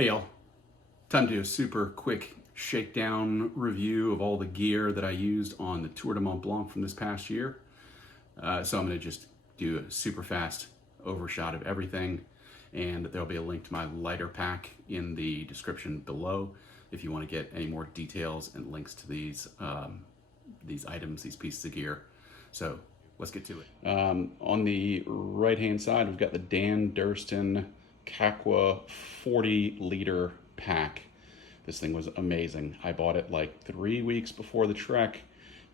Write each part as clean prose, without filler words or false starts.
Hey y'all, time to do a super quick shakedown review of all the gear that I used on the Tour du Mont Blanc from this past year. So I'm going to just do a super fast overshot of everything, and there'll be a link to my lighter pack in the description below if you want to get any more details and links to these items, these pieces of gear. So let's get to it. On the right hand side, we've got the Dan Durston Kakwa 40-liter pack. This thing was amazing. I bought it like 3 weeks before the trek.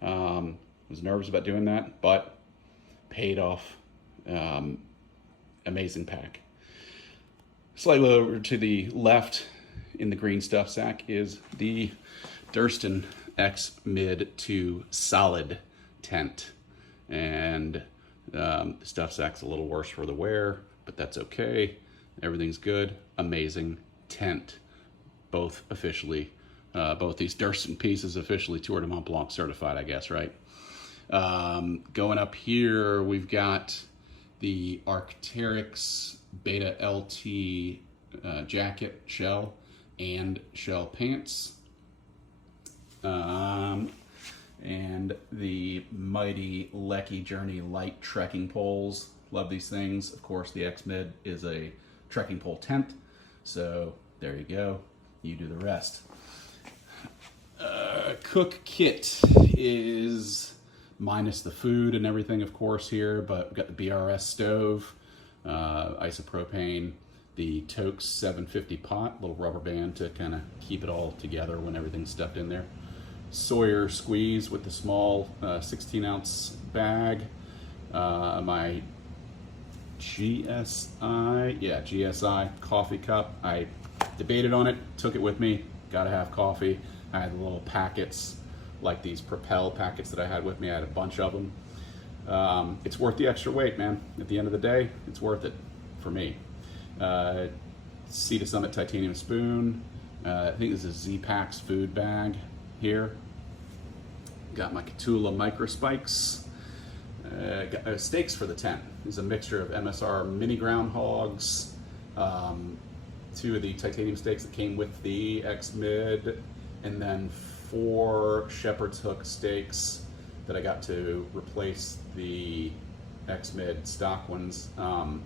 Was nervous about doing that, but paid off. Amazing pack. Slightly over to the left in the green stuff sack is the Durston X Mid 2 solid tent. And the stuff sack's a little worse for the wear, but that's okay. Everything's good. Amazing tent. Both officially, both these Durston pieces officially Tour du Mont Blanc certified, I guess, right? Going up here, we've got the Arc'teryx Beta LT jacket shell and shell pants. And the mighty Lecky Journey light trekking poles. Love these things. Of course, the X Mid is a trekking pole tent, so there you go. You do the rest. Cook kit is minus the food and everything, of course, here, but we've got the BRS stove, isopropane, the Toaks 750 pot, little rubber band to kind of keep it all together when everything's stuffed in there. Sawyer squeeze with the small 16-ounce bag. My GSI coffee cup. I debated on it, took it with me, gotta have coffee. I had the little packets, like these Propel packets that I had with me. I had a bunch of them. It's worth the extra weight, man. At the end of the day, it's worth it for me. Sea to Summit titanium spoon. I think this is Z-Packs food bag here. Got my Catula micro spikes. Got steaks for the tent. It's a mixture of MSR mini groundhogs, 2 of the titanium steaks that came with the X Mid, and then 4 shepherd's hook steaks that I got to replace the X Mid stock ones. And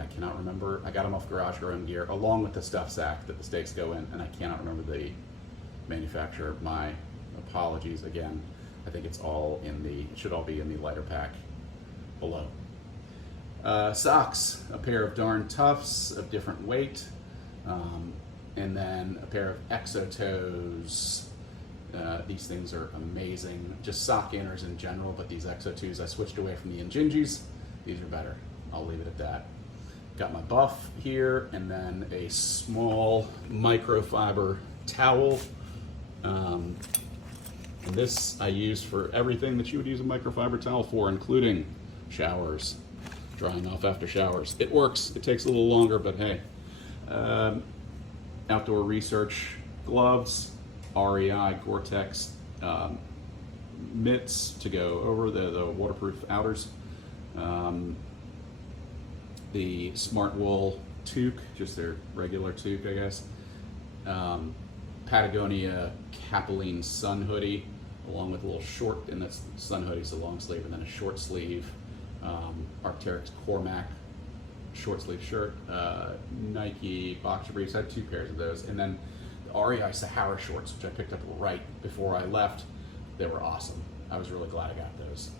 I cannot remember. I got them off Garage Grown Gear along with the stuff sack that the steaks go in, and I cannot remember the manufacturer. My apologies again. I think it's all in the, it should all be in the lighter pack below. Socks, a pair of Darn Toughs of different weight, and then a pair of Exo-Toes. These things are amazing. Just sock inners in general, but these Exo-Toes, I switched away from the Injinjis. These are better. I'll leave it at that. Got my buff here, and then a small microfiber towel. And this I use for everything that you would use a microfiber towel for, including showers, drying off after showers. It works. It takes a little longer, but hey. Outdoor research gloves, REI Gore-Tex mitts to go over the waterproof outers. The Smart Wool toque, just their regular toque, I guess. Patagonia Capilene sun hoodie, along with a little short, and that's sun hoodie's a long sleeve, and then a short sleeve Arc'teryx Cormac short sleeve shirt, Nike boxer briefs. I had 2 pairs of those, and then the REI Sahara shorts, which I picked up right before I left. They were awesome. I was really glad I got those.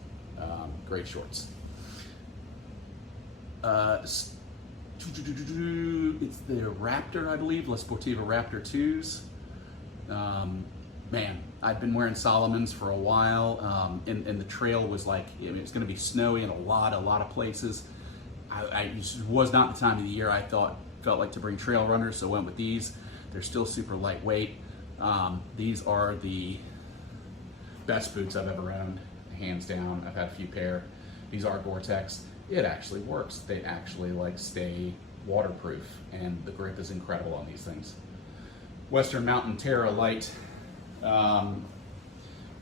Great shorts. It's the Raptor, I believe, La Sportiva Raptor 2s. Man, I've been wearing Solomon's for a while, and the trail was like, I mean, it's going to be snowy in a lot of places. It was not the time of the year I felt like to bring trail runners, so I went with these. They're still super lightweight. These are the best boots I've ever owned, hands down. I've had a few pair. These are Gore-Tex. It actually works. They actually like stay waterproof, and the grip is incredible on these things. Western Mountain Terra Light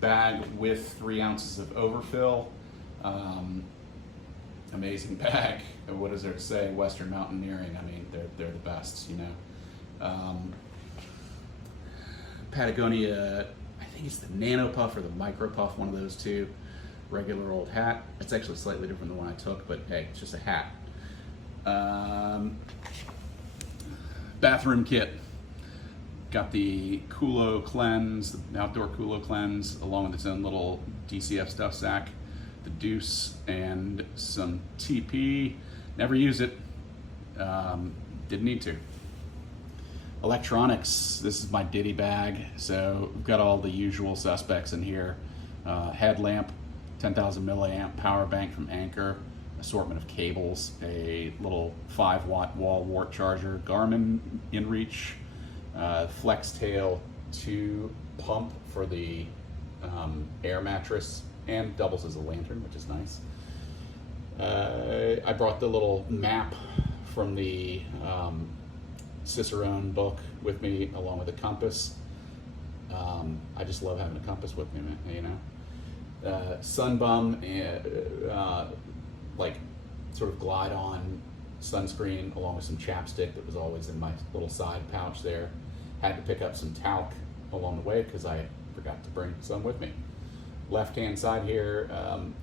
bag with 3 ounces of overfill. Amazing bag. What does there say? Western Mountaineering. I mean, they're the best, you know. Um, Patagonia, I think it's the Nano Puff or the Micro Puff, one of those two. Regular old hat. It's actually slightly different than the one I took, but hey, it's just a hat. Bathroom kit. Got the Kulo Cleanse, the outdoor Kulo Cleanse, along with its own little DCF stuff sack, the Deuce, and some TP. Never use it. Didn't need to. Electronics. This is my Diddy bag. So we've got all the usual suspects in here. Headlamp, 10,000 milliamp power bank from Anker, assortment of cables, a little 5-watt wall wart charger, Garmin InReach, Flex Tail 2 pump for the air mattress, and doubles as a lantern, which is nice. I brought the little map from the Cicerone book with me, along with a compass. I just love having a compass with me, man, you know. Sunbum, like sort of glide on sunscreen, along with some chapstick that was always in my little side pouch there. Had to pick up some talc along the way because I forgot to bring some with me. Left hand side here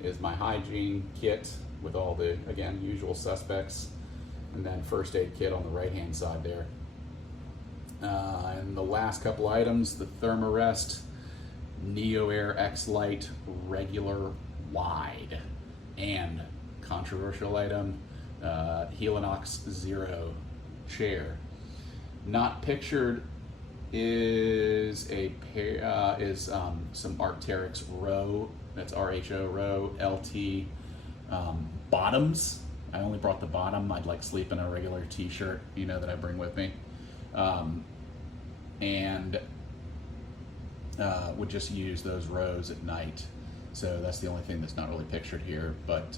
is my hygiene kit with all the, again, usual suspects, and then first aid kit on the right hand side there. And the last couple items, the Thermarest Neo Air X Lite regular wide, and controversial item, Helinox Zero chair. Not pictured is a pair some Arc'teryx Row, that's RHO Row LT bottoms. I only brought the bottom. I'd like sleep in a regular t-shirt, you know, that I bring with me, and would just use those rows at night. So that's the only thing that's not really pictured here, but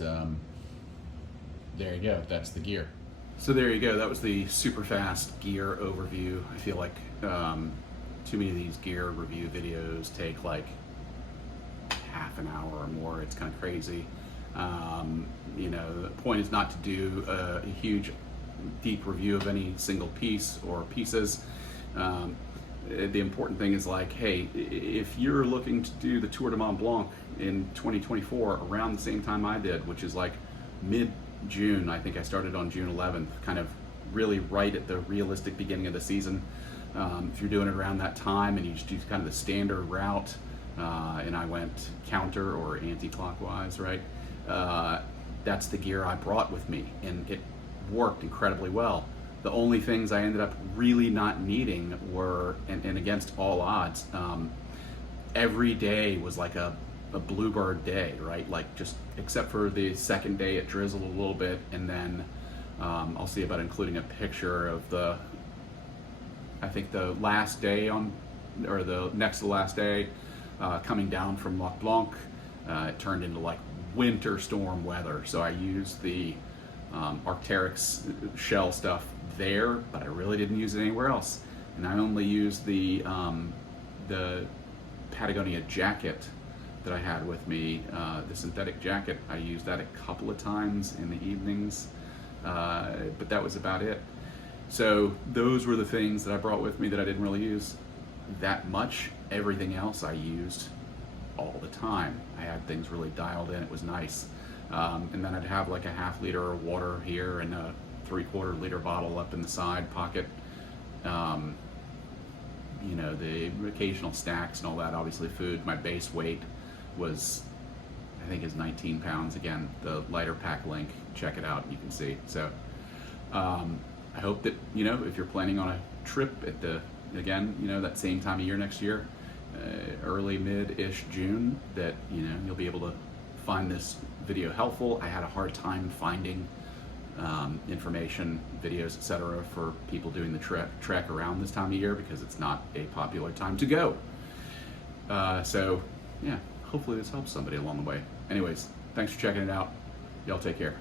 there you go, that's the gear. So there you go, that was the super fast gear overview. I feel like too many of these gear review videos take like half an hour or more. It's kind of crazy. You know, the point is not to do a huge, deep review of any single piece or pieces. The important thing is like, hey, if you're looking to do the Tour du Mont Blanc in 2024 around the same time I did, which is like mid-June, I think I started on June 11th, kind of really right at the realistic beginning of the season. If you're doing it around that time and you just do kind of the standard route, and I went counter or anti-clockwise, right? That's the gear I brought with me, and it worked incredibly well. The only things I ended up really not needing were, and against all odds, every day was like a bluebird day, right? Like just, except for the second day it drizzled a little bit, and then I'll see about including a picture of the, I think the last day on, or the next to the last day, coming down from Mont Blanc, it turned into like winter storm weather. So I used the Arc'teryx shell stuff there, but I really didn't use it anywhere else. And I only used the Patagonia jacket that I had with me, the synthetic jacket. I used that a couple of times in the evenings, but that was about it. So those were the things that I brought with me that I didn't really use that much. Everything else I used all the time. I had things really dialed in. It was nice. And then I'd have like a ½ liter of water here and a 3/4 liter bottle up in the side pocket. You know, the occasional snacks and all that, obviously food. My base weight was, I think, is 19 pounds. Again, the lighter pack link, check it out and you can see. So I hope that, you know, if you're planning on a trip at the, again, you know, that same time of year next year, early mid-ish June, that, you know, you'll be able to find this video helpful. I had a hard time finding information, videos, etc. for people doing the trek around this time of year because it's not a popular time to go. So yeah, hopefully this helps somebody along the way. Anyways, thanks for checking it out. Y'all take care.